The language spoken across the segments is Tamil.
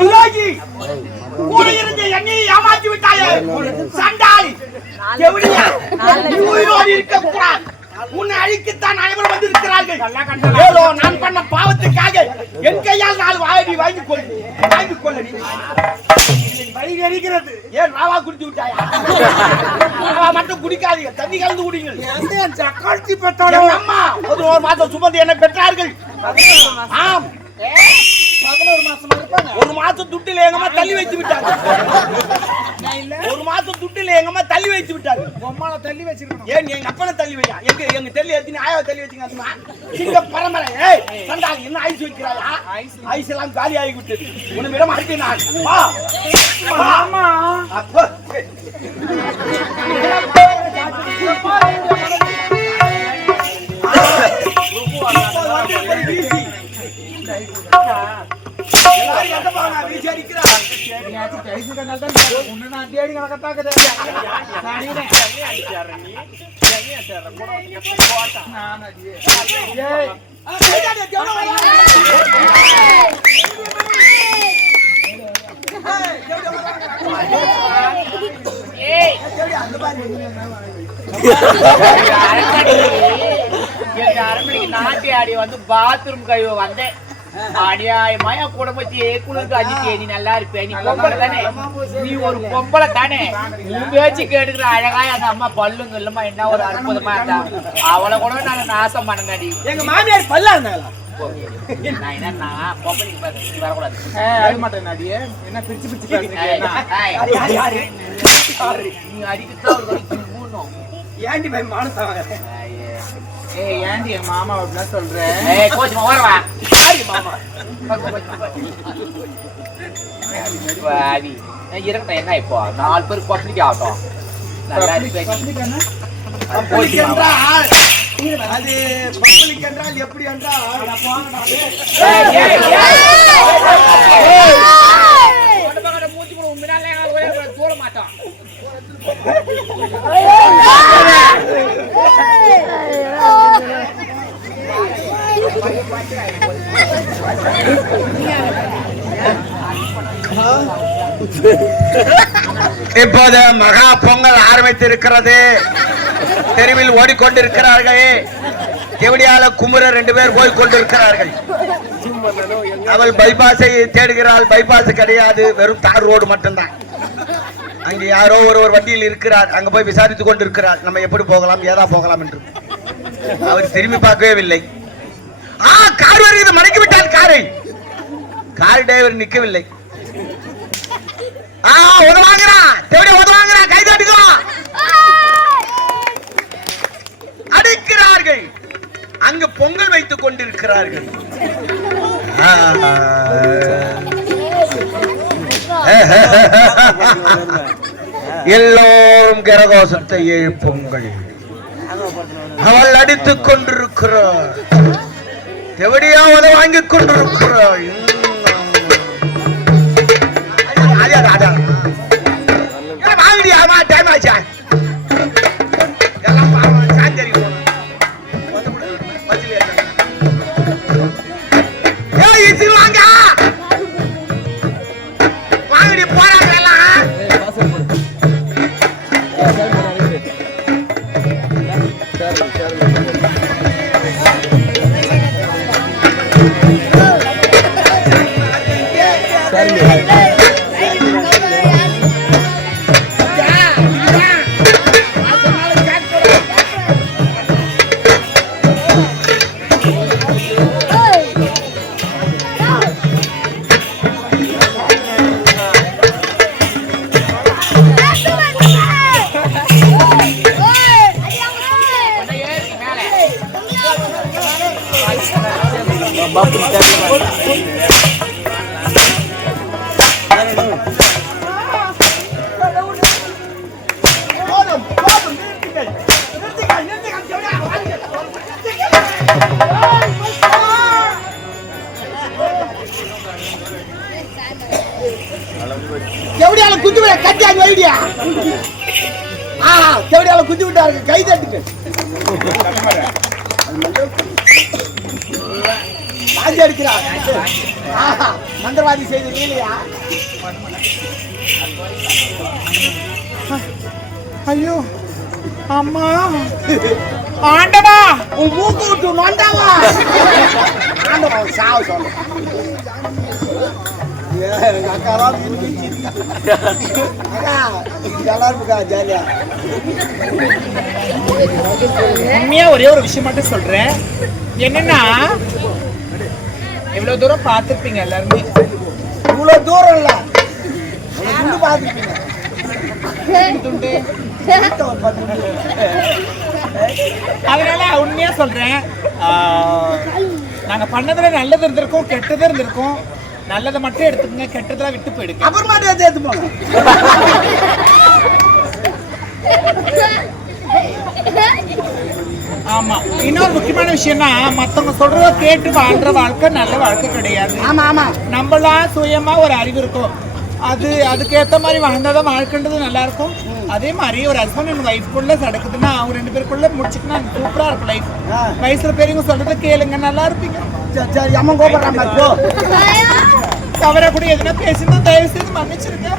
துரோகி. கூட இருந்த என்னையை ஏமாத்தி விட்டாயே. சண்டாளி. செவிலியா. நீ உயிரோடு இருக்கக்கூடாது. உன்னை அழிக்கத்தான் அனைவரும் வந்திருக்கிறார்கள் ஏதோ நான் பண்ண பாவத்துக்காக என் கையால் நாலு வாயடி வாங்கி கொள்ளு வாங்கி கொள்ளடி வழி எரிகிறது ஏன் ராவா குடிச்சு விட்டாயா? மட்டும் குடிக்காதீங்க. தண்ணி கலந்து குடிங்க சக்காட்சி எங்க அம்மா பதினோரு மாசம் சுமந்து என்ன பெற்றார்கள். ஆம். பதினோரு மாசமா இருப்பாங்க. ஒரு மாசம் துட்டில எங்க அம்மா தள்ளி வைத்து விட்டாங்க. ஒரு மாசம் துட்டில எங்க அம்மா தள்ளி வைத்து விட்டாங்க. பொம்மால தள்ளி வச்சிருக்கணும். ஏன் எங்க அப்பனை தள்ளி வையா? எங்க எங்க தள்ளி எத்தினி ஆயாவை தள்ளி வச்சுங்க அதுமா சிங்க பரம்பரை. ஏய் சண்டாங்க என்ன ஐஸ் வைக்கிறாயா? ஐஸ் எல்லாம் காலி ஆகி விட்டது. உன்னை விட மாட்டேன் நான். வா. ஆமா அப்போ, பக்கம் நான் வீசி அடிக்கிறேன்? வந்து பாத்ரூம் கழுவ வந்தேன் அடியாயமா என் குடும்பத்தையே குளிர்க்கு அஞ்சிட்டே நீ நல்லா இருப்பே நீ பொம்பளை தானே? நீ ஒரு பொம்பளை தானே? நீ பேச்சு கேட்டுக்கிற அழகாய அந்த அம்மா பல்லுங்க இல்லம்மா என்ன ஒரு அற்புதமா இருந்தா? அவளை கூட நாங்க நாசம் பண்ணங்கடி எங்க மாமியார் பல்லா இருந்தாங்களா? நான் பொம்பளைக்கு பார்த்து வரக்கூடாது. மாட்டேன் என்ன பிரிச்சு பிரிச்சு? நீ அடிக்கத்தான் ஒரு வரைக்கும் மூணும் ஏண்டி பை மானத்தை வாங்குற? ஏய். ஏன்டி என் மாமா அப்படிலாம் சொல்ற? ஏய் கோச்சுமா ஓரவா யாரு என்ன இப்போ நாலு பேர் பப்ளிக் ஆகட்டும் நல்லா இருக்கு அது பப்ளிக் என்றால் எப்படி என்றால் மூச்சு கூட உண்மையாலே தூர மாட்டான் இப்போது மகா பொங்கல் ஆரம்பித்திருக்கிறது. தெருவில் ஓடிக்கொண்டிருக்கிறார்கள். எவடியால குமுற ரெண்டு பேர் போய் கொண்டிருக்கிறார்கள் அவள் பைபாஸை தேடுகிறாள். பைபாஸ் கிடையாது. வெறும் தார் ரோடு மட்டும்தான். அங்கே யாரோ ஒரு ஒரு வண்டியில் இருக்கிறார். அங்க போய் விசாரித்துக் கொண்டிருக்கிறார். நம்ம எப்படி போகலாம்? ஏதா போகலாம் என்று. அவர் திரும்பி பார்க்கவே இல்லை. ஆ கார் வருகிறது மடக்கி விட்டால் காரை. கார் டிரைவர் நிற்கவில்லை ஆ உதவாங்கடா தேவடி உதவாங்கடா கை தட்டுக்கோ. அடிக்கிறார்கள். அங்கு பொங்கல் வைத்துக் கொண்டிருக்கிறார்கள். எல்லோரும் கரகோஷத்தை எழுப்புங்கள். அவள் அடித்துக் கொண்டிருக்கிறார் எவடியாவது வாங்கிக் கொண்டிருக்கும். போதும் செவடியால குத்தி விட கட்டி அங்க வைடியா? ஆ செவடியால குத்தி விட்டாரு கை வாந்தி அடிக்கிறார் ஆஹா, மந்திரவாதி செய்த நீலையா ஐயோ அம்மா. ஆண்டவா. உன் மூக்கு விட்டு நோண்டாவா? ஆண்டவா சாவு சொல்லு எங்க அக்காலாம் அக்கா நல்லா இருக்குக்கா ஜாலியா உண்மையா ஒரே ஒரு விஷயம் மட்டும் சொல்றேன். என்னன்னா எவ்வளவு தூரம் பார்த்திருப்பீங்க எல்லாருமே. இவ்வளவு தூரம் இல்ல. துண்டு பார்த்துருப்பீங்க. அதனால உண்மையா சொல்றேன். நாங்க பண்ணதுல நல்லது இருந்திருக்கும் கெட்டது இருந்திருக்கும். நல்லதை மட்டும் எடுத்துக்கங்க கெட்டதெல்லாம் விட்டு போயிடுங்க. அப்புறமா எடுத்து போங்க. ஆமா. இன்னொரு முக்கியமான விஷயம்னா மத்தவங்க சொல்றத கேட்டு வாழ்ற வாழ்க்கை நல்ல வாழ்க்கை கிடையாது. ஆமா ஆமா. நம்மளா சுயமா ஒரு அறிவு இருக்கும். அது அதுக்கேத்த மாதிரி வாழ்ந்தாதான் வாழ்க்கைன்றது நல்லா இருக்கும். அதே மாதிரி ஒரு ஹஸ்பண்ட் அண்ட் ஒய்ஃப்குள்ள நடக்குதுன்னா அவங்க ரெண்டு பேருக்குள்ள முடிச்சுக்கினா சூப்பரா இருக்கும் லைஃப். வயசுல பெரியவங்க சொல்றதை கேளுங்க நல்லா இருப்பீங்க. சரி, சரி அம்மன் தவற கூட எதுனா பேசினா தயவு செய்து மன்னிச்சிருங்க.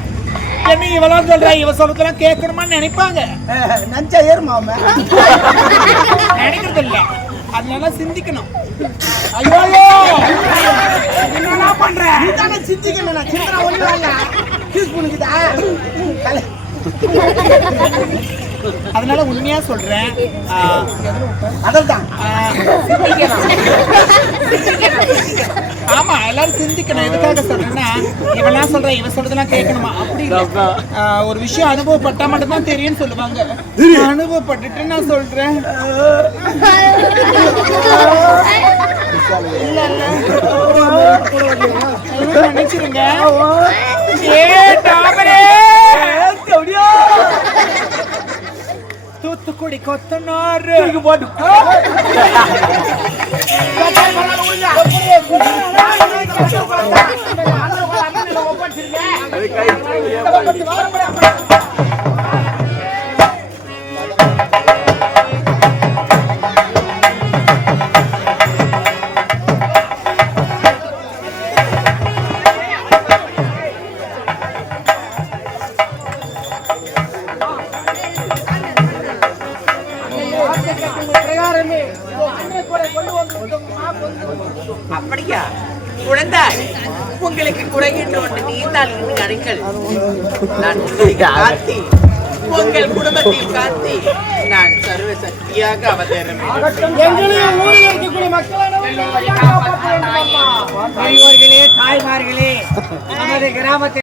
என்ன இவெல்லாம் சொல்றா இவ சொல்றதெல்லாம் கேட்கணுமான்னு நினைப்பாங்க. நஞ்சா ஏறுமா நினைக்கிறது இல்ல அதனால சிந்திக்கணும். ஐயோ! என்னடா பண்ற? தானே சிந்திக்கணும் நான் சிந்தனை ஒண்ணு இல்ல. அதனால உண்மையா சொல்றேன் அதான் ஆமா எல்லாரும் சிந்திக்கணும். எதுக்காக சொல்றேன்னா இவெல்லாம் சொல்ற இவ சொல்றதெல்லாம் கேட்கணுமா? அப்படி ஒரு விஷயம் அனுபவப்பட்டா மட்டும்தான் தெரியும்னு சொல்லுவாங்க. அனுபவப்பட்டுட்டு நான் சொல்றேன். மன்னிச்சிருங்க ஏ டாமரே தூத்துக்குடி கொத்தனாரு போட்டு அப்படியா? குழந்தாய் உங்களுக்கு குறைகின்ற ஒன்று இன்று கரைகள் நான் காத்தி உங்கள் குடும்பத்தில் காத்தி நான் சர்வ சக்தியாக அவதரமே தாய்மார்களே நமது கிராமத்தில்